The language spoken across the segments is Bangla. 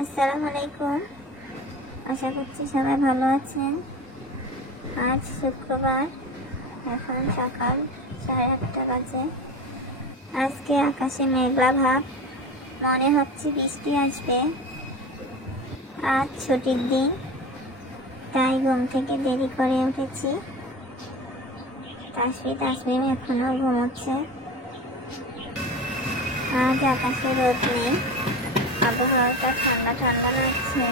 আসসালামু আলাইকুম। আশা করছি সবাই ভালো আছেন। আজ শুক্রবার, এখন সকাল 8:30 বাজে। আজকে আকাশে মেঘলা ভাব, মনে হচ্ছে বৃষ্টি আসবে। আজ ছুটির দিন, তাই ঘুম থেকে দেরি করে উঠেছি। তাসফিন এখনো ঘুমোচ্ছে। আজ আকাশে রোদ নেই, আবহাওয়াটা ঠান্ডা ঠান্ডা লাগছে।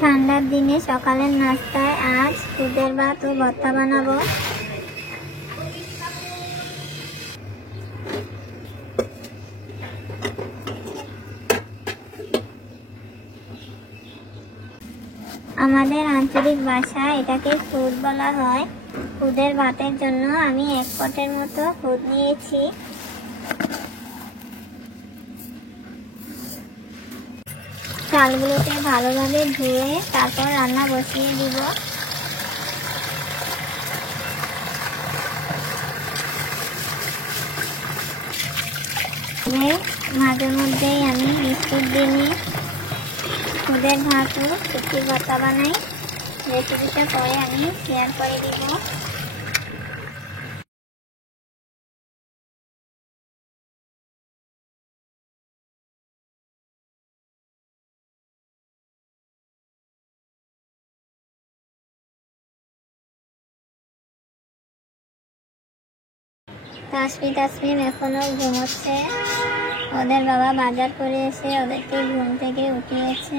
ঠান্ডার দিনে সকালের নাস্তায় আজ দুধের ভাত ও ভর্তা বানাবো। আমাদের আঞ্চলিক ভাষায় এটাকে খুদ বলা হয়। খুদের ভাতের জন্য আমি 1 পটের মতো খুদ নিয়েছি। চালগুলোকে ভালোভাবে ধুয়ে তারপর রান্না বসিয়ে দিব। মাঝে মধ্যেই আমি বিস্কুট দিয়ে খুদের ভাত ও শুটকির ভর্তা বানাই। রেসিপিটা পরে আমি শেয়ার করে দিব। তাসফিন এখনো ঘুমোচ্ছে। ওদের বাবা বাজার করে এসে ওদেরকে ঘুম থেকে উঠিয়েছে।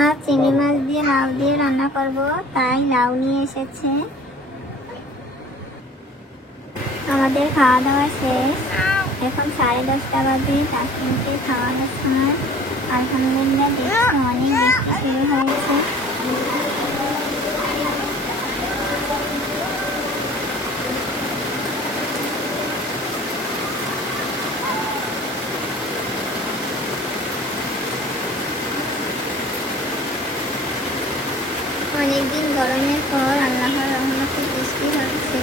আর চিংড়ি মাছ দিয়ে লাউ দিয়ে রান্না করব, তাই লাউ নিয়ে এসেছে। আমাদের খাওয়া দাওয়া শেষ, এখন 10:30 বাজে। তাসফিনকে খাওয়ানোর সময় আলহামদুলিল্লাহ দেখছি অনেক বৃষ্টি শুরু হয়েছে। অনেকদিন গরমের পর আল্লাহর রহমতে বৃষ্টি হচ্ছে।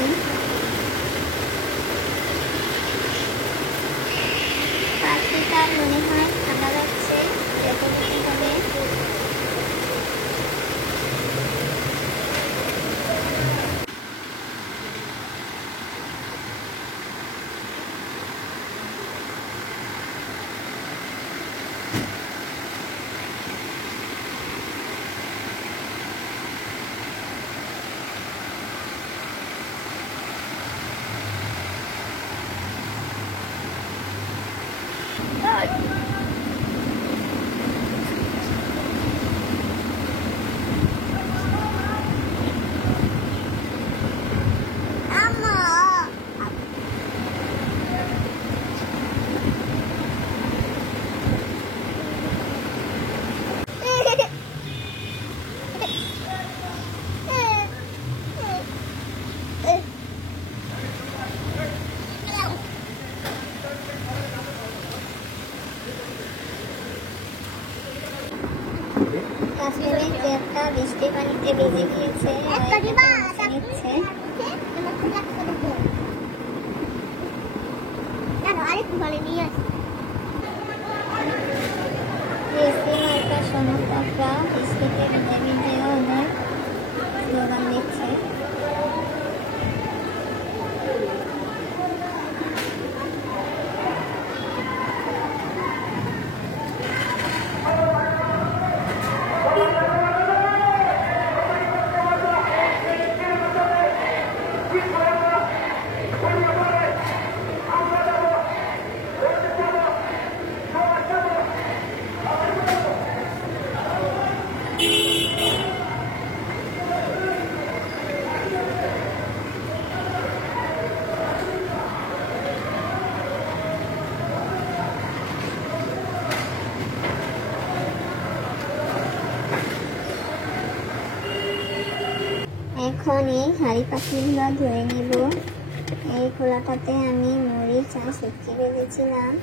তার মনে হয় ঠান্ডা লাগছে, যেতে হবে। তাসফিনের চেয়ারটা বৃষ্টি পানিতে ভিজে গিয়েছে, নিচ্ছে। সমর্থকরা বৃষ্টিতে ভিজে ভিজে ওদের স্লোগান দিচ্ছে। এখন এই হাঁড়ি পাতিলগুলো ধুয়ে নিব। এই খোলাটাতে আমি মরিচ আর শুটকি ভেজেছিলাম।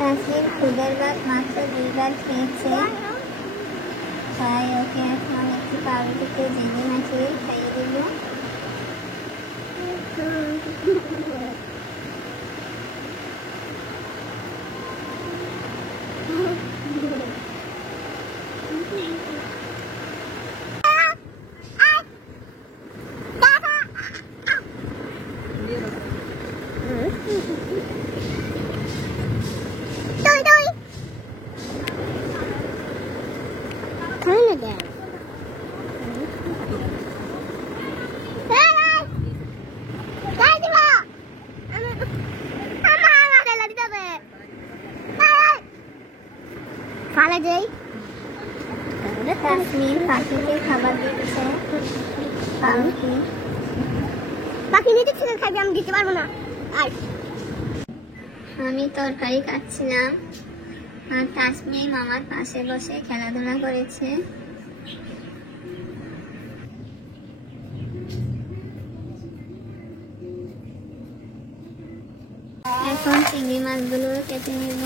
তাসলিম খুদের ভাত মাত্র 2 বার খেয়েছে, তাই ওকে এখন একটু পাউরুটিতে জেলি মাখিয়ে খাইয়ে দিব। তাসলিম পাখিকে খাবার দিচ্ছে, পাখি নিতে ছিলেন খাইবে, আমি দিতে পারবো না। আর আমি তরকারি কাটছিলাম আর তাসমিম মামার পাশে বসে খেলাধুলা করেছে। এখন চিংড়ি মাছগুলো কেটে নেব।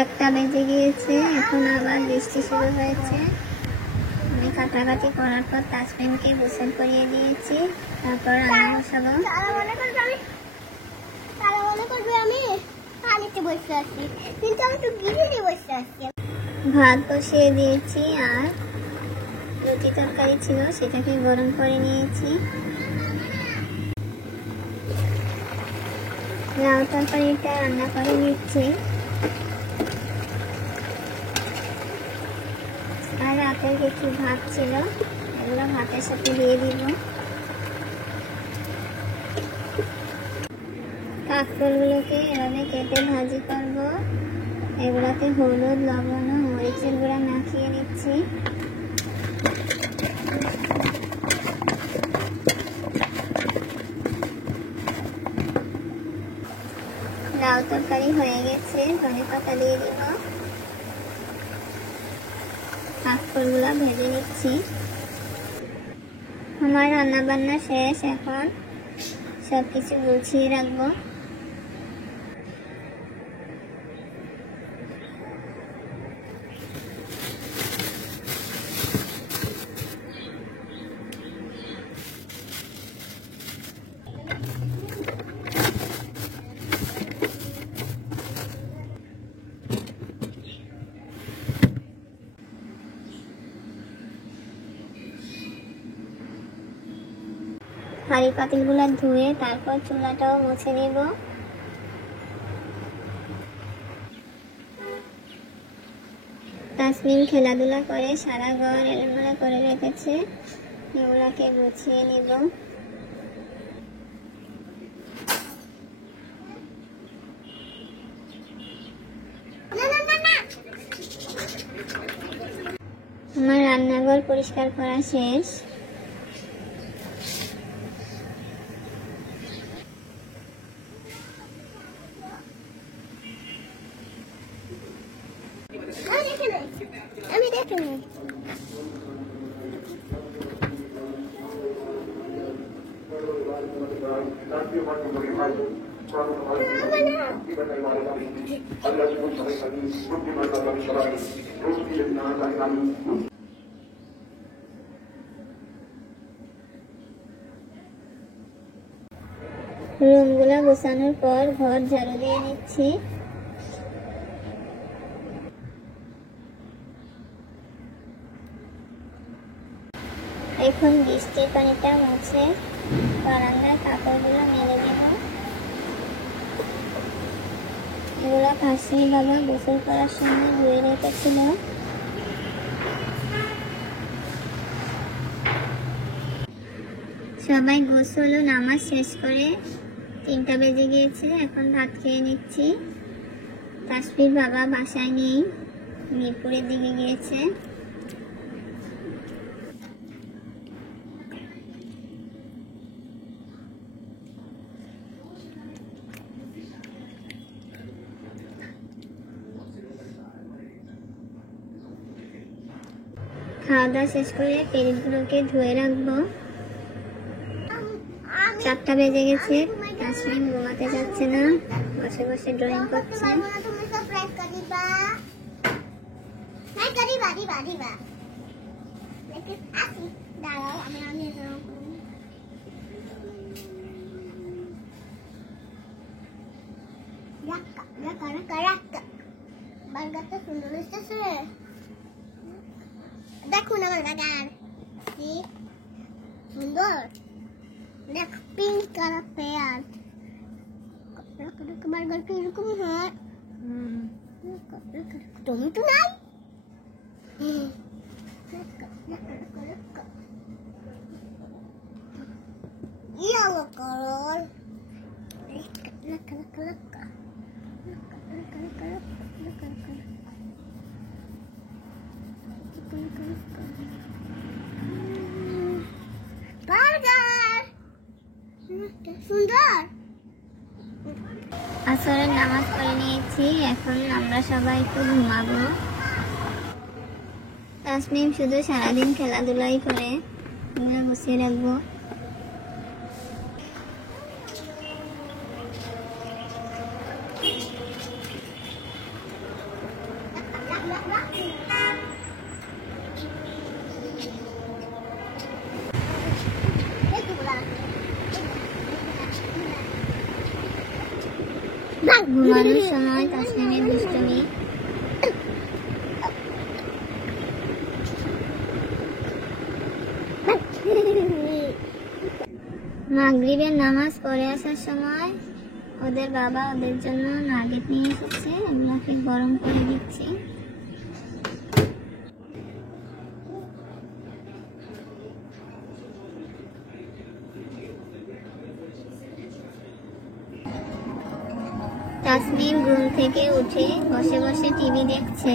1টা বেজে গিয়েছে, এখন আবার বৃষ্টি শুরু হয়েছে। আমি কাটাকাটি করার পর তাসমিমকে গোসল করিয়ে দিয়েছি, তারপর রান্না বসাবো। ভাত বসিয়ে দিয়েছি আর রুটি তরকারি ছিল, সেটাকে গরম করে নিয়েছি। লাউ তরকারিটা রান্না করে নিচ্ছি। আর রাতের কিছু ভাত ছিল, এগুলো ভাতের সাথে দিয়ে দিব। কাঁকরোলগুলোকে এভাবে কেটে ভাজি করব। এগুলোতে হলুদ, লবণ ও মরিচের গুঁড়া মাখিয়ে নিচ্ছি। লাউ তরকারি হয়ে গেছে, ধনেপাতা দিয়ে দিব। কাঁকরোলগুলো ভেজে নিচ্ছি। আমার রান্না বান্না শেষ, এখন সবকিছু গুছিয়ে রাখবো। হাঁড়ি পাতিলগুলো ধুয়ে তারপর চুলাটাও মুছে নিব। তাসমিম খেলাধুলা করে সারা ঘর এলোমেলো করে রেখেছে, এগুলাকে গুছিয়ে নিব। আমার রান্নাঘর পরিষ্কার করা শেষ। আমি দেখিনি। রুমগুলা গোছানোর পর ঘর ঝাড়ু দিয়ে নিচ্ছি। এখন বৃষ্টির পানিটা মুছে বারান্দার কাপড়গুলো মেলে দেব। এগুলো কাশি বাবা গোসল করার সময় ধুয়ে রেখেছিল। সবাই গোসল ও নামাজ শেষ করে 3টা বেজে গিয়েছে, এখন ভাত খেয়ে নিচ্ছি। তাসফির বাবা বাসায় নেই, মিরপুরের দিকে গিয়েছে। খাওয়া দাওয়া শেষ করে প্লেটগুলোকে ধুয়ে রাখবো। 4টা বেজে গেছে, তাসমিন ঘুমাতে যাচ্ছে না, বসে বসে ড্রয়িং করছে। সুন্দর দেখুন আমার বাগান কি সুন্দর। দেখ পিঙ্ক কালার পেয়ার বার্গার কিরকম হয় টমেটো নাই। Yellow color. Burger. সুন্দর। আসরের নামাজ পড়ে নিয়েছি, এখন আমরা সবাই একটু ঘুমাবো। তাসমিম শুধু সারাদিন খেলাধুলাই করে, এগুলো গুছিয়ে রাখবো। ঘুমানোর সময় তাসমিমের দুষ্টুমি। মাগরিবের নামাজ পড়ে আসার সময় ওদের বাবা ওদের জন্য নাগেট নিয়ে এসেছে, এগুলোকে গরম করে দিচ্ছি। তাসমিম ঘুম থেকে উঠে বসে বসে টিভি দেখছে।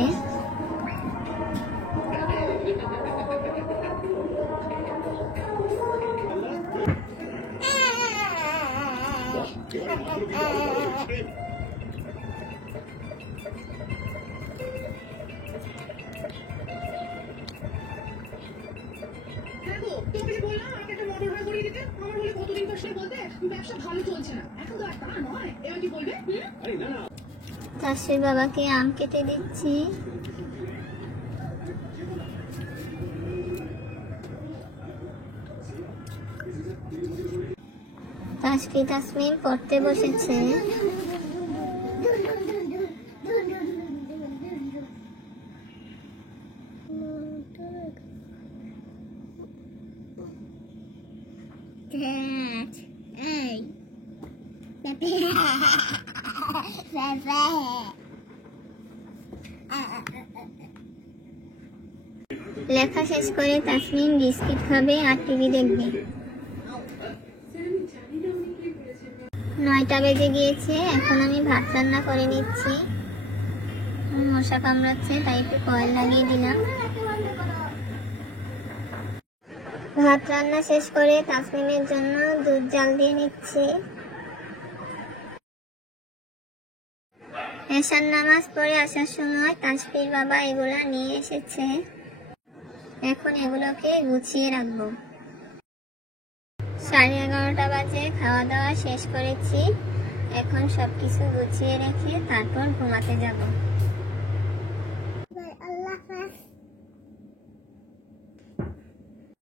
তাসফির বাবাকে আম কেটে দিচ্ছি। তাসমিম পড়তে বসেছে। লেখা শেষ করে তাসমিম বিস্কিট খাবে আর টিভি দেখবে। 9টা বেজে গিয়েছে, এখন আমি ভাত রান্না করে নিচ্ছি। মশা কামড়াচ্ছে, তাই একটু কয়েল লাগিয়ে দিলাম। ভাত রান্না শেষ করে তাসমিমের জন্য দুধ জাল দিয়ে নিচ্ছি। এশার নামাজ পড়ে আসার সময় তাসফির বাবা এগুলা নিয়ে এসেছে, এখন এগুলোকে গুছিয়ে রাখবো। 11:30 বাজে, খাওয়া দাওয়া শেষ করেছি, এখন সবকিছু গুছিয়ে রেখে তারপর ঘুমাতে যাব।